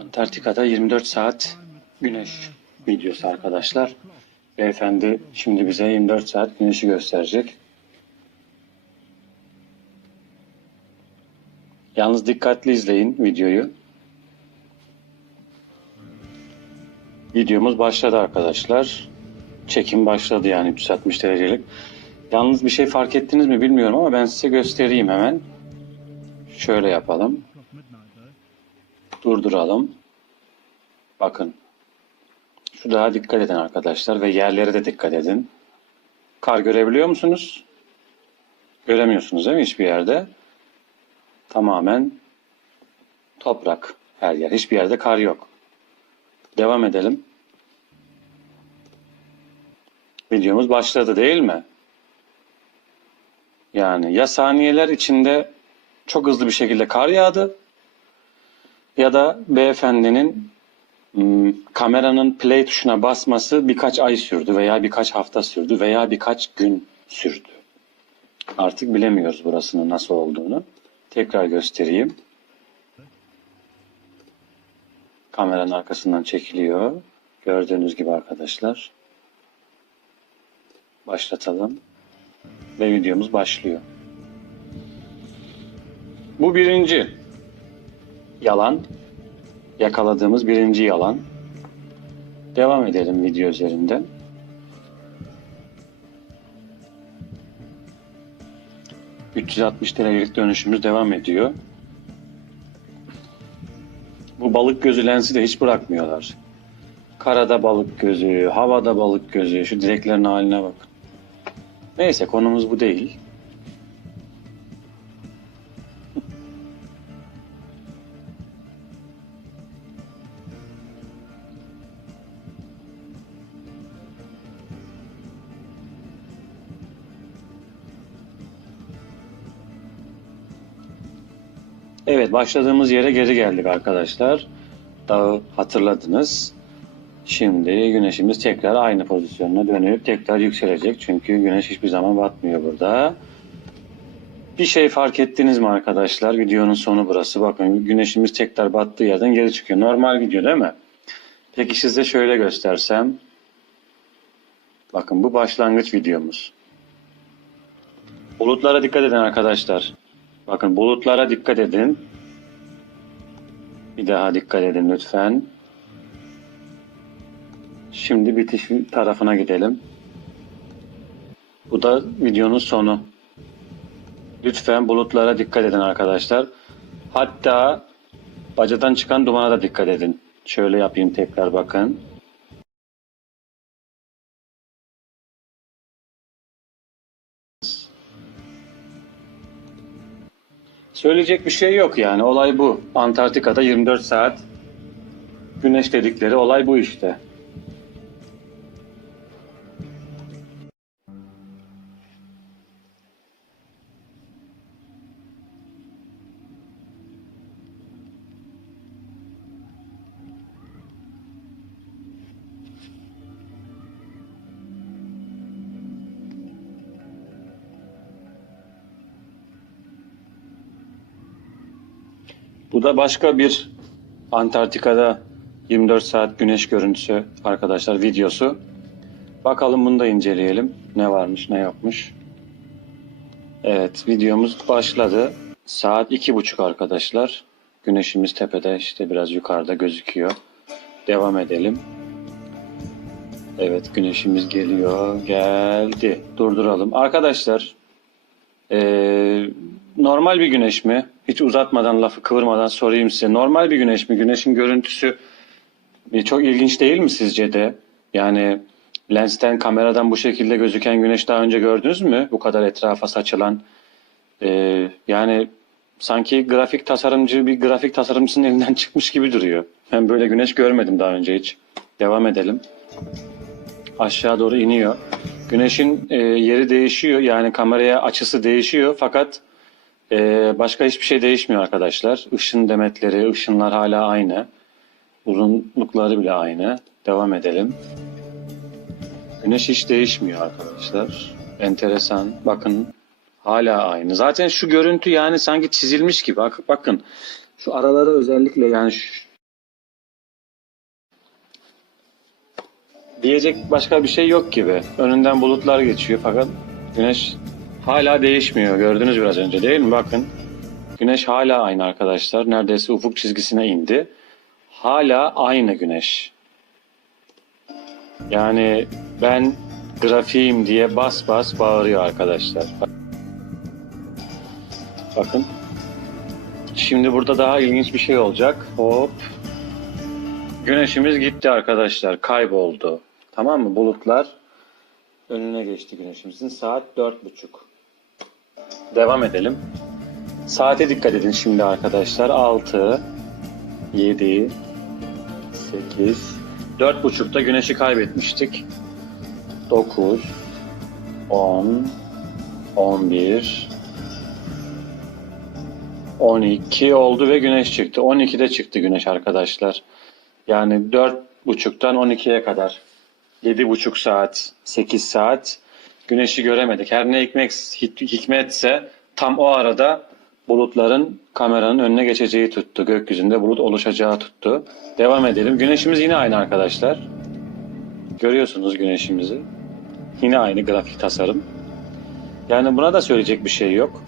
Antarktika'da 24 saat güneş videosu arkadaşlar. Beyefendi şimdi bize 24 saat güneşi gösterecek. Yalnız dikkatli izleyin videoyu. Videomuz başladı arkadaşlar. Çekim başladı yani 360 derecelik. Yalnız bir şey fark ettiniz mi bilmiyorum ama ben size göstereyim hemen. Şöyle yapalım. Durduralım. Bakın. Şu daha dikkat edin arkadaşlar ve yerlere de dikkat edin. Kar görebiliyor musunuz? Göremiyorsunuz değil mi hiçbir yerde? Tamamen toprak her yer. Hiçbir yerde kar yok. Devam edelim. Videomuz başladı değil mi? Yani ya saniyeler içinde çok hızlı bir şekilde kar yağdı ya da beyefendinin kameranın play tuşuna basması birkaç ay sürdü veya birkaç hafta sürdü veya birkaç gün sürdü. Artık bilemiyoruz burasının nasıl olduğunu. Tekrar göstereyim. Kameranın arkasından çekiliyor. Gördüğünüz gibi arkadaşlar. Başlatalım. Ve videomuz başlıyor. Bu birinci yalan. Yakaladığımız birinci yalan. Devam edelim video üzerinden. ...360 derecelik dönüşümüz devam ediyor. Bu balık gözü lensi de hiç bırakmıyorlar. Karada balık gözü, havada balık gözü, şu direklerin haline bak. Neyse konumuz bu değil. Evet başladığımız yere geri geldik arkadaşlar. Dağı hatırladınız. Şimdi güneşimiz tekrar aynı pozisyonuna dönüp tekrar yükselecek. Çünkü güneş hiçbir zaman batmıyor burada. Bir şey fark ettiniz mi arkadaşlar? Videonun sonu burası. Bakın güneşimiz tekrar battığı yerden geri çıkıyor. Normal video değil mi? Peki size şöyle göstersem. Bakın bu başlangıç videomuz. Bulutlara dikkat edin arkadaşlar. Bakın bulutlara dikkat edin. Bir daha dikkat edin lütfen. Şimdi bitiş tarafına gidelim. Bu da videonun sonu. Lütfen bulutlara dikkat edin arkadaşlar. Hatta bacadan çıkan dumana da dikkat edin. Şöyle yapayım tekrar bakın. Söyleyecek bir şey yok yani. Olay bu. Antarktika'da 24 saat güneş dedikleri olay bu işte. Bu da başka bir Antarktika'da 24 saat güneş görüntüsü arkadaşlar videosu. Bakalım bunu da inceleyelim. Ne varmış ne yokmuş. Evet videomuz başladı. Saat iki buçuk arkadaşlar. Güneşimiz tepede işte biraz yukarıda gözüküyor. Devam edelim. Evet güneşimiz geliyor. Geldi. Durduralım. Arkadaşlar ee, normal bir güneş mi? Hiç uzatmadan lafı kıvırmadan sorayım size. Normal bir güneş mi? Güneşin görüntüsü e, çok ilginç değil mi sizce de? Yani lensten kameradan bu şekilde gözüken güneş daha önce gördünüz mü? Bu kadar etrafa saçılan. Ee, yani sanki grafik tasarımcı bir grafik tasarımcısının elinden çıkmış gibi duruyor. Ben böyle güneş görmedim daha önce hiç. Devam edelim. Aşağı doğru iniyor. Güneşin e, yeri değişiyor yani kameraya açısı değişiyor fakat ee, başka hiçbir şey değişmiyor arkadaşlar. Işın demetleri, ışınlar hala aynı. Uzunlukları bile aynı. Devam edelim. Güneş hiç değişmiyor arkadaşlar. Enteresan. Bakın hala aynı. Zaten şu görüntü yani sanki çizilmiş gibi. Bak, bakın şu aralara özellikle yani şu... diyecek başka bir şey yok gibi. Önünden bulutlar geçiyor fakat güneş hala değişmiyor. Gördünüz biraz önce değil mi? Bakın. Güneş hala aynı arkadaşlar. Neredeyse ufuk çizgisine indi. Hala aynı güneş. Yani ben grafiğim diye bas bas bağırıyor arkadaşlar. Bakın. Şimdi burada daha ilginç bir şey olacak. Hop. Güneşimiz gitti arkadaşlar. Kayboldu. Tamam mı? Bulutlar önüne geçti güneşimizin. Saat dört buçuk. Devam edelim. Saate dikkat edin şimdi arkadaşlar. 6, 7, 8, dört buçukta güneşi kaybetmiştik. 9, 10, 11, 12 oldu ve güneş çıktı. 12'de çıktı güneş arkadaşlar. Yani dört buçuktan 12'ye kadar. Yedi buçuk saat, 8 saat güneşi göremedik. Her ne hikmet, hikmetse tam o arada bulutların kameranın önüne geçeceği tuttu. Gökyüzünde bulut oluşacağı tuttu. Devam edelim. Güneşimiz yine aynı arkadaşlar. Görüyorsunuz güneşimizi. Yine aynı grafik tasarım. Yani buna da söyleyecek bir şey yok.